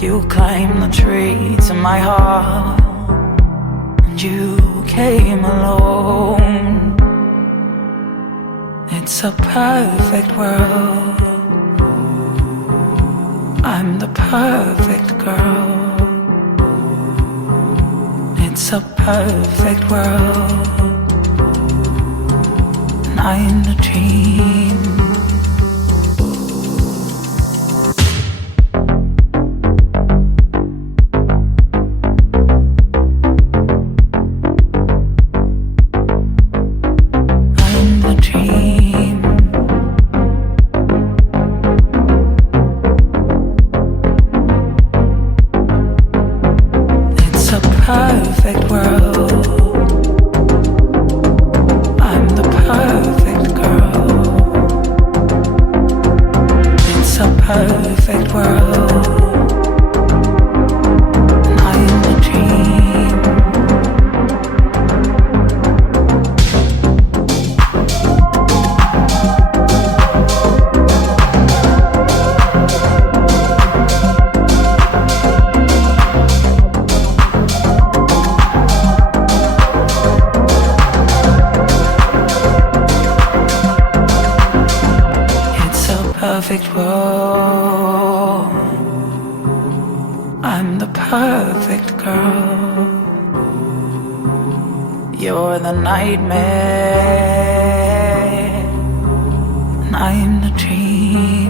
You climbed the tree to my heart, and you came alone. It's a perfect world. I'm the perfect girl. It's a perfect world, and I'm the dream. Perfect world. I'm the perfect girl. You're the nightmare, and I'm the dream.